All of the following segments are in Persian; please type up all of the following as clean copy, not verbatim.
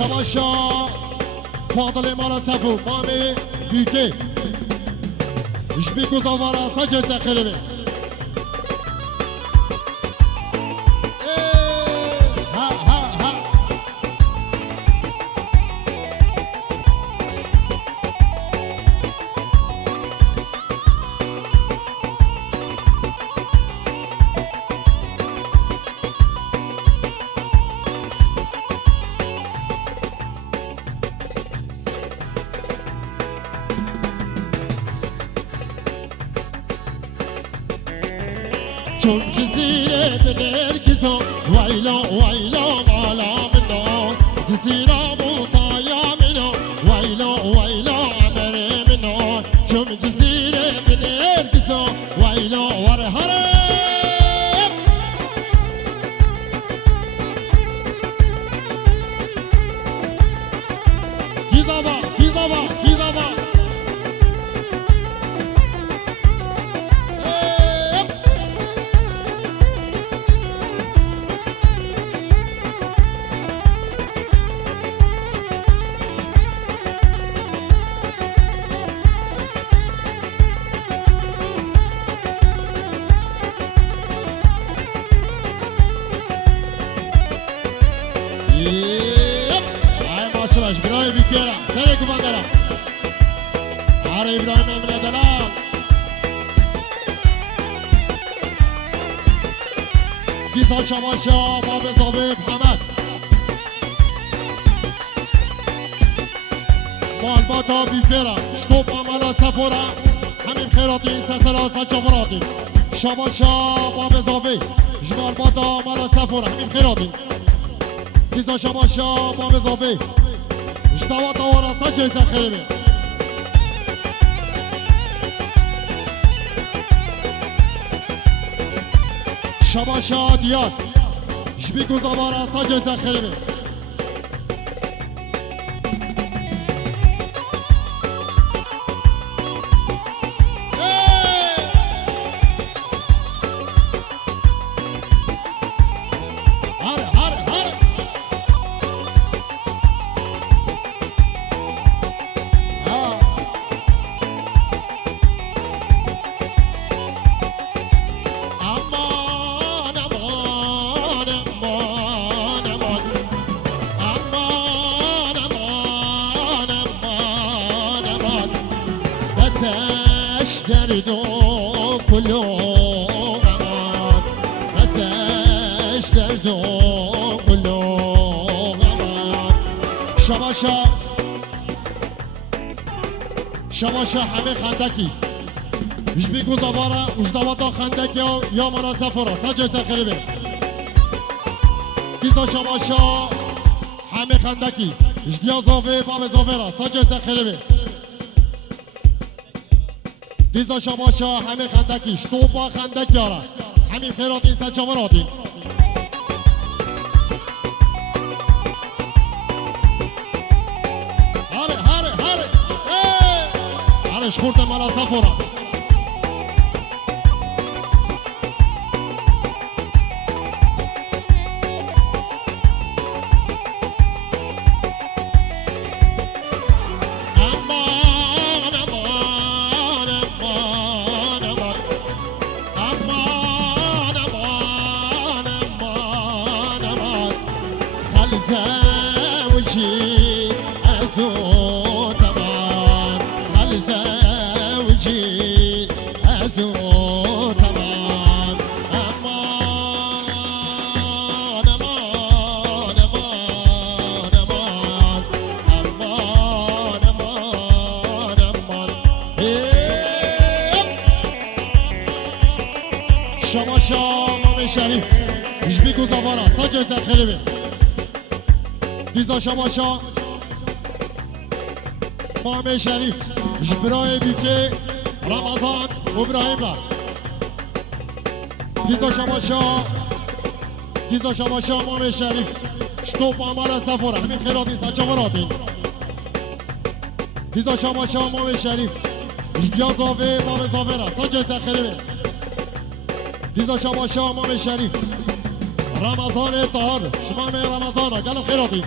شباشا فاضل مال صفو مامي بيكي ايش بيكو زوارا سجل تخربي چون جزیره دلر گیزا ویلا ویلا بالا منو جزیره بوطایا منو ویلا ویلا عمر منو چون جزیره دلر گیزا ویلا وره هره گیزا با گیزا با گیزا با ابراهيم بكيرة سلك وبندرة عاري ابراهيم من دلال ديزا شماشا باب زابي محمد مالباتا بكيرة شطوب عملا سفورة همين خيراتين سلاسة شفراتين شماشا باب زابي جمالباتا عملا سفورة همين خيراتين ديزا شماشا باب زابي اشتوى طورا سجل سخربي شباشا ديات شبيكو زبارا سجل سخربي دردو كله غمان مساش دردو كله غمان شباشا شباشا همه خندکی مش بيكو زبارة مش دواتا خندکی یا منا سفرة سجل تخربه دیزا شباشا همه خندکی مش دیا زاوه باب زاوه سجل تخربه دیزا شباشا همه خندکیش تو با خندک یارا همین خیراتین سچاوراتین هره هره هره هره شخورت مالا سفورا زوجي أزو تمام هل زوجي أزو تمام أمان أمان أمان أمان أمان أمان أمان شماشا مام شريف إيش بيكو زفارة سجل تخربي دیزا شماشا مام شریف جبرای بیکه رمضان ابراهیم را دیزا شماشا مام شریف شتوب عمال سفره همین خیراتی سچاوراتی دیزا شماشا مام شریف اجدیا زاوه مام زاوه را سجل تخریبه دیزا شماشا مام شریف رمضان طهر شمام رمضان را گلم خیراتی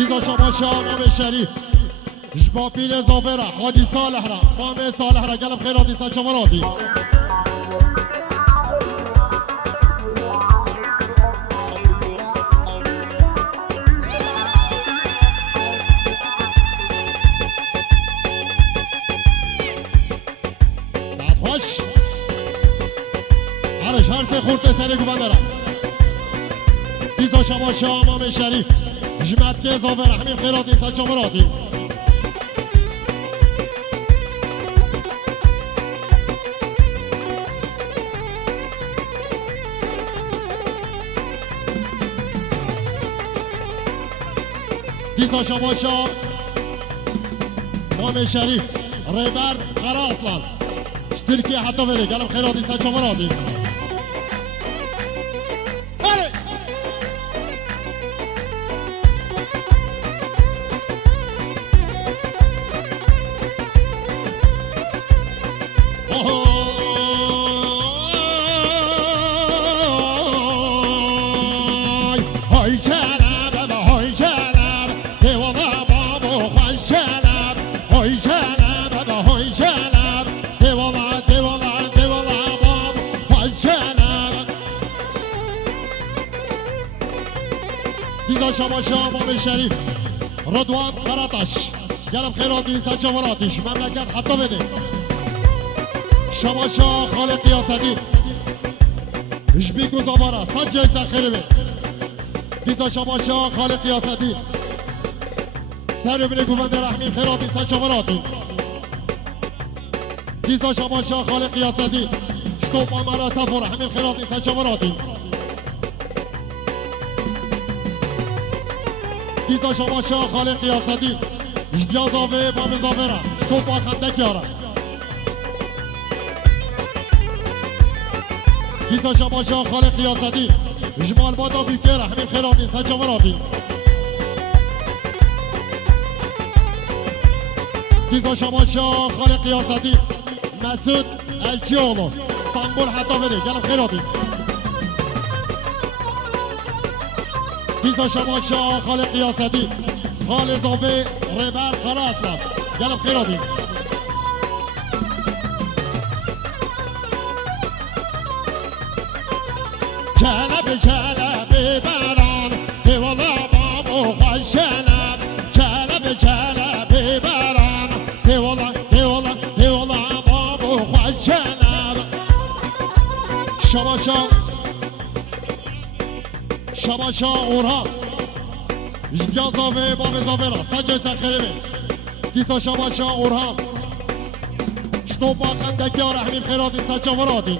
دیزا شما امام شریف جبا پیر زاوره حاجی صالح را مام صالح را گلم خیراتی سا چمراتی خوش هرش هر سه خورده سری گوندرم دیزا شما امام شریف جمعت که زاوره همین خیراتی سا چمراتی دیزا شما امام شریف ریبر قرار اصلا ترکیه حتی بره گلم خیراتی سا چمراتی دیزا شما امام شریف رضوان قراتش گلم خیراتی سا چمراتیش مملکت حتی بده شما خالق قیاسدی جبی گزابارا صد جای سخیره به دیزا شما خالق قیاسدی سر بینه گوند رحمی خیراتی سا چمراتی دیزا شما خالق قیاسدی شکوب آمالا سفر همین خیراتی سا چمراتی دیزا شما خالق قیاسدی جدیا زاوه با مزاوره شکوب با خندک یاره دیزا شما خالق قیاسدی جمال بادا بیکره همین خیراتی سا چمراتی دیزا شما خالق قیاسدی مسعود الچی اولو استانبول حتی بده گلم خیراتی دیزا شما خالق قیاسدی خال زاوه ریبر خاله اصلا گلم خیراتی کلب بران دیوالا بابو خوش کلب بران دیوالا بابو خوش شما اورها جدیا زاوه با مزاوه را سجای سخیره به دیسا شما اورها شتو با خندکی ها رحمیم خیراتی سچا وراتی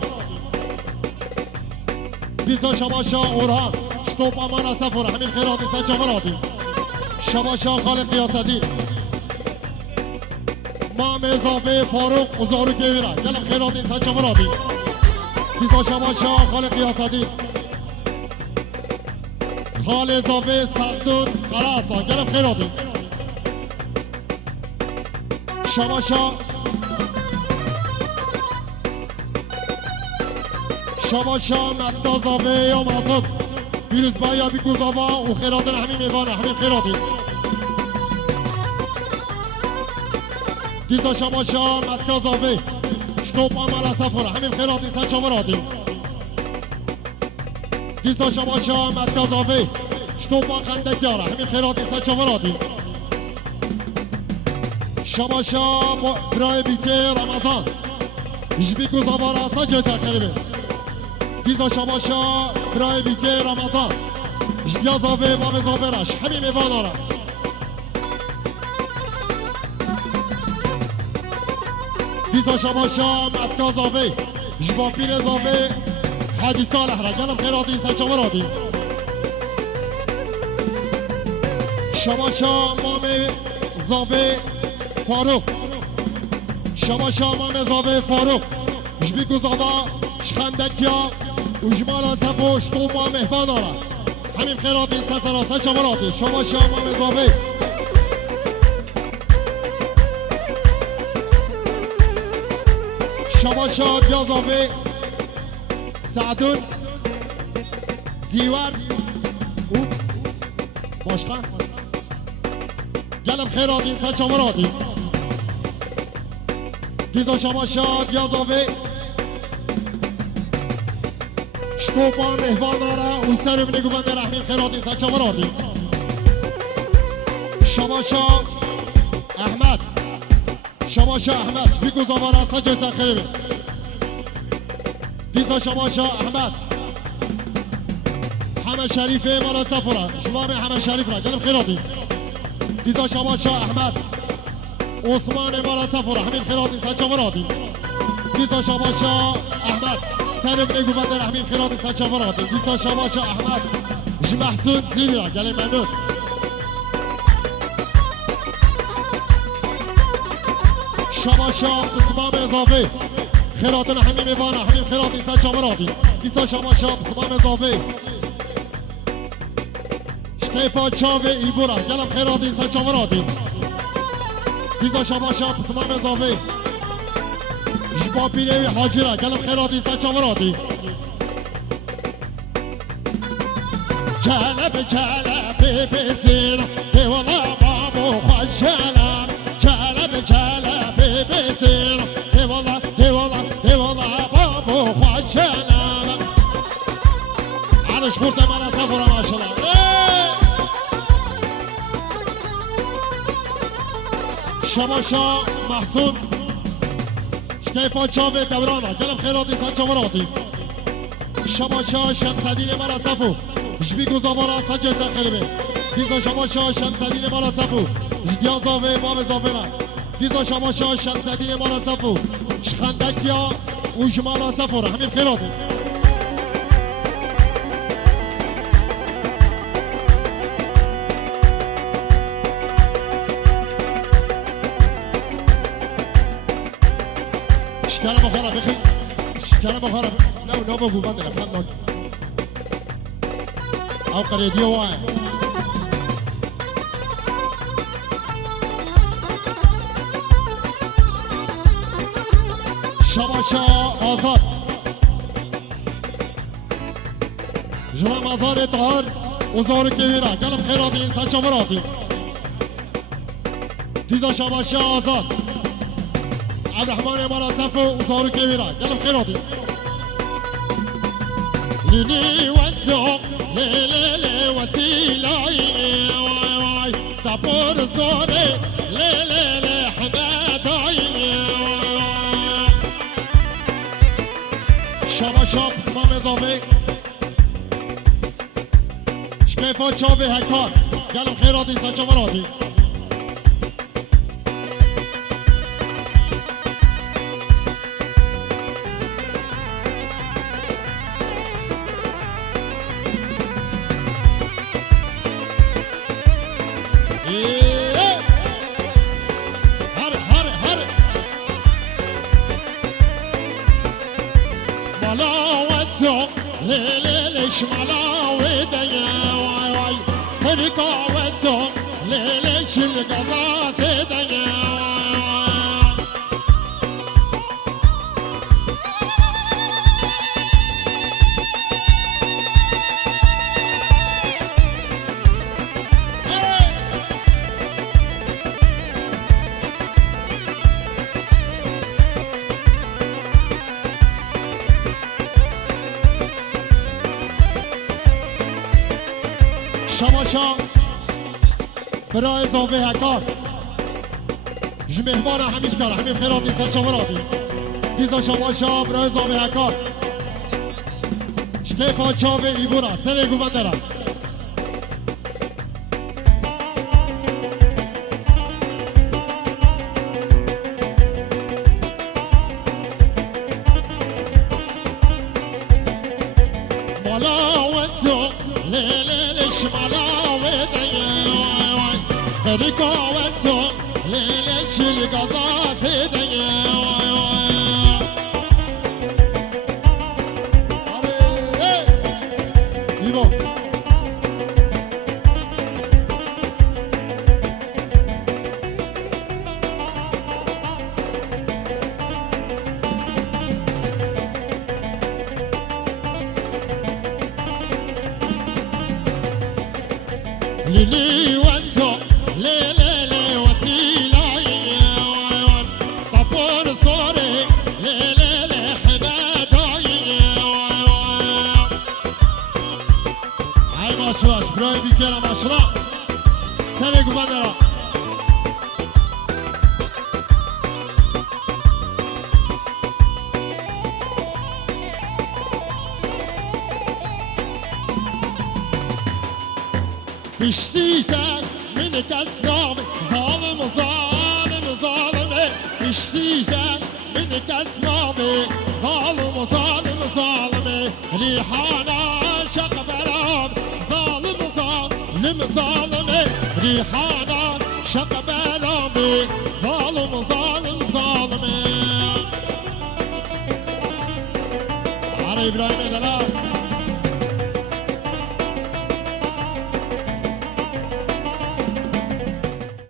دیسا شما اورها شتو با من اصف و رحمیم خیراتی سچا وراتی شما خالق قیاسدی ما مزاوه فاروق ازارو که ویرا گلم خیراتی سچا وراتی دیسا شما خالق قیاسدی خال زاوه سمسون قراسان گلم خیراتی شما مدنا زاوه یا مازد بیروز با یا بیکو زاوا و خیراتن همین میوانه همین خیراتی دیزا شما مدنا زاوه شتوب آمال سفره همین خیراتی سچا وراتی دیزا شما مدنا زاوه شتوب با خندک یاره همین خیراتی سچا وراتی شما برای بیکه رمضان جبی گزاوارا سجای تخریبه دیزا شما برای بیکه رمضان جدیا زاوه با مزاورش همین میوان آره دیزا شما مدنا زاوه جبا پیر زاوه حاجی صالح را گلم خیراتی سچا وراتی شما مام زاوه فاروق شما مام زاوه فاروق جبی گزاوا شخندکیا و جمالا سفو شتو با مهبان آره همین خیراتی سسرا سچا وراتی شما مام زاوه شما دیا زاوه سعدون زیور و باشقا گلم خیراتین سچامراتین دیزا شما شاد یازاوی شتوبان مهوان داره اون سر بینه گوبنده رحمین خیراتین سچامراتین شما شاد احمد شما شاه احمد بگو زمانه سجای سخیره دیزا شما شاه احمد همه شریفه مالا سفره شما همه شریف را گلم خیراتین دیزا شما شاه احمد عثمان مالا سفره همین خیراتین سچامراتین دیزا شما شاه احمد سر بگو بنده همین خیراتین سچامراتین دیزا شما شاه احمد جمحسون زیری را گلم ممنون شما شاه قسمام اضافه خیراتین همین میوانه همین خیراتین سچامراتین دیزا شما شاه قسمام اضافه شکیفا چاوه ایبورا گلم خیراتین سچامراتین دیزا شما شاه قسمام اضافه جبا پیروی حاجره گلم خیراتین سچامراتین جلب جلب بزیر دیوالا بابو خوشلم جلب جلب بزیر دیوالا بابو خوشلم عرش خورده من از سفرم ماشالله شما شاه محسون شکیفا چاوه دورانا گلم خیراتی سچامراتی شما شاه شمسدین مرا صفو جبی گزاوارا سجه تخریبه دیزا شما شاه شمسدین مرا صفو جدیان زاوه باب زاوه من دیزا شما شاه شمسدین مرا صفو شخندکیا و جمالا صفو را همین خیراتی شکرم بخورم بخی شکرم بخورم نو بگو بنده نفهم ناکی او قریدی وای شما شاه آزاد جرم آزار اتحار وزار کبیره گلم خیراتی این سچامراتی دیزا شما شاه آزاد عبدالرحمن مالا صفو وزار كبيرة قلم خيراتي ليلي والسوق ليلي وسيلة صبور زوري ليلي حناداي شما شاب اسمام اضافي شكيفا شابي هكار قلم خيراتي سچامراتي ليش ملاوي ديا واي واي هريكا وسو ليش القضاء ديا شما شاه برای اضافه هکار جمهبان همیش کار همین خیراتی سچامراتی دیزا شما شاه برای اضافه هکار شکیفا چاوه ایبورا سر گوبندرم مالا وزو ليش ملاوي ديا هريكا وزو ليش القضاء ديا ليلي وزو ليلي اشتيتك من كسرام ظالم ظالم ظالم اشتيتك من كسرام ظالم ظالم ظالم ريحانا شق برام ظالم ظالم ظالم ريحانا شق برام ظالم ظالم ظالم على إبراهيم دلال